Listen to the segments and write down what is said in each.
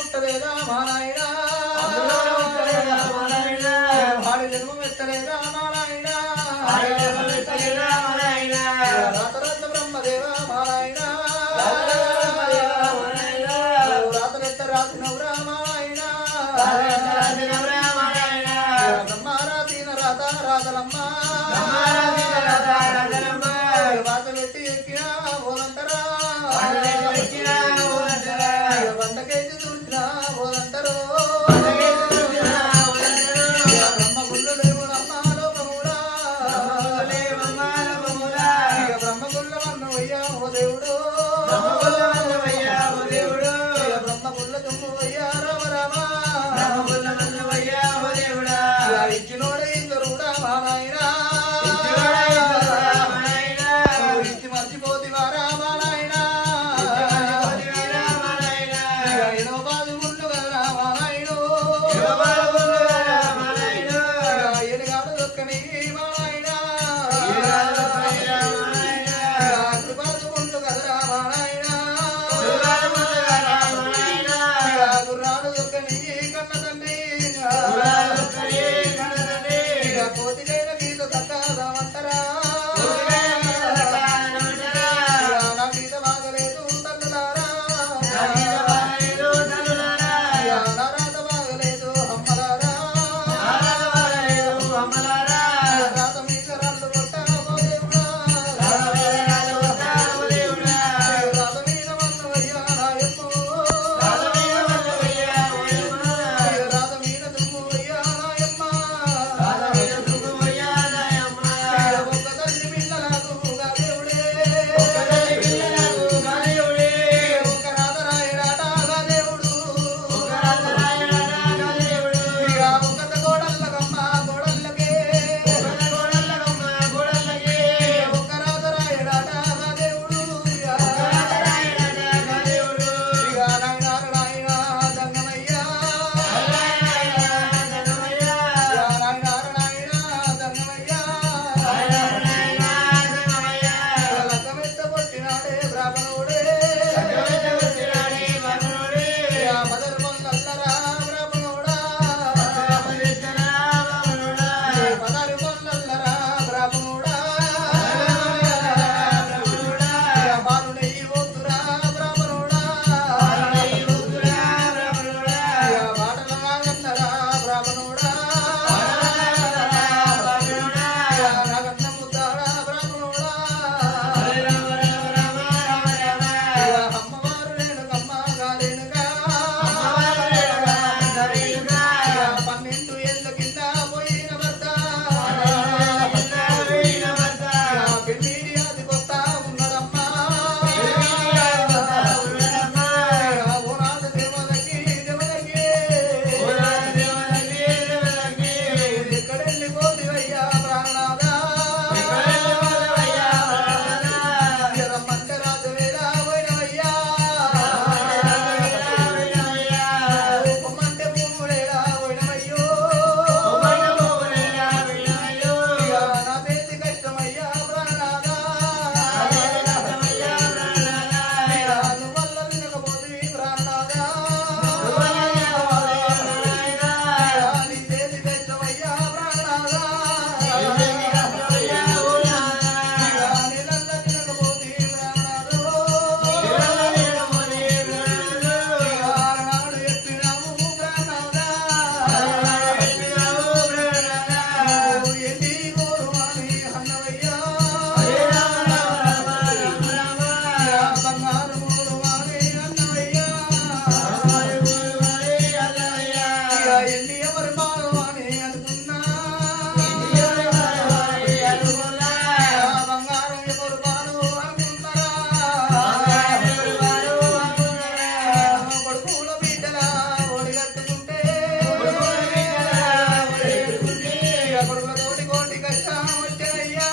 ఉంటలేదా మా నాయన వాడి జన్మం ఎత్తలేదా మా నాయన రాతరత్న బ్రహ్మదేవా మా నాయన రాతరెత్త రాసినవురా మా నాయన బ్రహ్మారాధీన రాత రాతలమ్మ వాత పెట్టి ఎక్కిన ఓదంటరా వందకేసి చూసిన ఓదంటరో బ్రహ్మ గుళ్ళు లేవు అమ్మ లోకముడా బ్రహ్మ గుళ్ళ వన్నవయ్యా ఓ దేవుడు బ్రహ్మ గుళ్ళ తుమ్మవయ్యా రామ రామ ఇచ్చినోడ ఇందరుడా మా నాయనా ఇచ్చి మర్చిపోతివా రామా నాయనా ఏదో బాధ గుళ్ళు కదా మా నాయను ఎనగాడు దొక్కని మా నాయనా కృపాదు గుళ్ళు కదరా మా నాయనా గుర్రాడు దొక్కని కన్న తండ్రి ఎండి ఎవరి బాధ అని అనుకున్నా బంగారం ఎవరు బాను అనుకుంటారా కొడుకుల బిడ్డల ఓడి కట్టుకుంటే కొడుకుల తోటి కోటి కష్టం వచ్చాయ్యా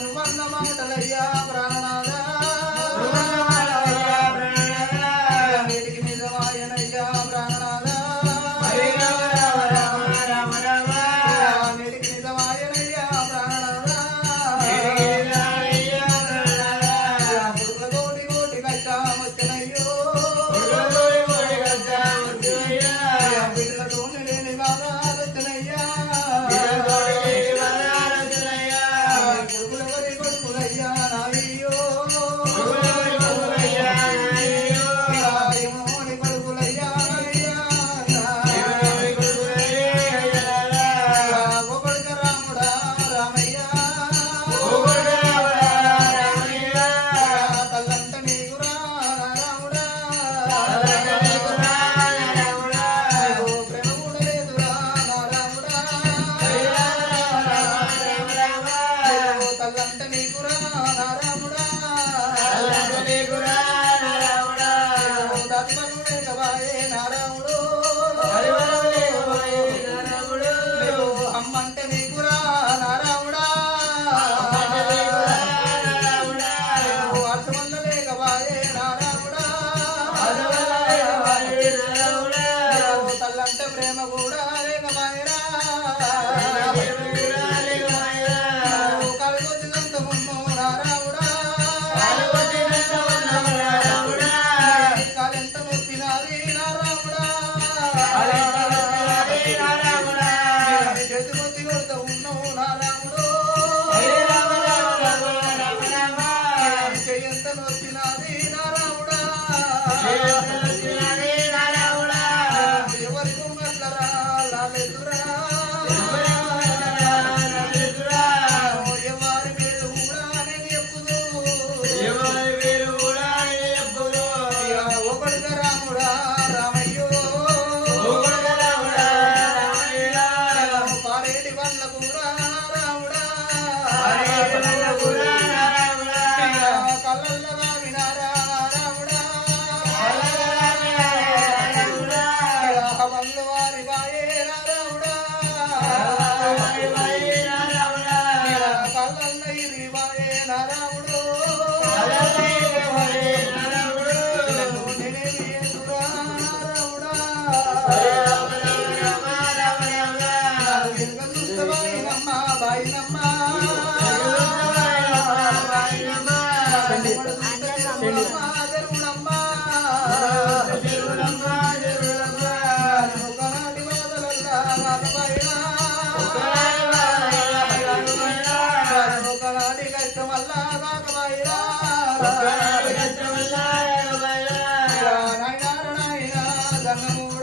నువ్వన్న మాటలయ్యా ప్రాణనాథా నీటికి నిజమాయనయ్యా ప్రాణనాథా నీటికి నిజమాయనయ్యా ప్రాణనాథా కొడుకుల తోటి కోటి కష్టం వచ్చనయ్యో బిడ్డలతో లేని బాధలు వచ్చనయ్యా కొడుకులెవరి కొడుకులయ్యా నాయ్యో యమునోని కొడుకులయ్యా నాయ్యా ఓ కొడుక రాముడా రామయ్య తల్లంట నీకురా రాముడా ఓ ప్రేమ కూడా లేదురా నా రాముడా ఓ తల్లంట నీకురా నా రాముడా ఓ దాటిమను లేకవాయే నా రాముడు అమ్మంటే నీకురా నా రాముడా ఓ అర్థమల్ల లేకవాయే నా రాముడా ఓ తల్లంటే ప్రేమ కూడా లేకవాయరా ఓ కలుగొచ్చి సొంతమున్నో నా రాముడా కాలెంత నొప్పినాది నా రాముడా చేతి కొద్ది కొడుతూ ఉన్నావు నా రాముడు చెయ్యంత నొప్పినాది నా రాముడా ఎవరి గుమ్మట్లరా లాలెదురా ఎవరి పేరు కూడా నేను చెప్పుదు ఒకడుగా రాముడా రామయ్యో పారేటి వాళ్ళ కూడా రాముడా కళ్ళల్లో రామినారా రాముడా వల్లు వారి బాయే రాముడా కళ్ళల్లో ఇది బాయే రాముడు నేనేమి ఏదురా రాముడా వెనుక చూస్తే బాయినమ్మ బాయినమ్మ జరుగునమ్మ ఒకనాటి బాధలల్లా బాధపైనా ఒకనాటి కష్టమల్లా కాకపైనా నాయనా నాయనా ధనము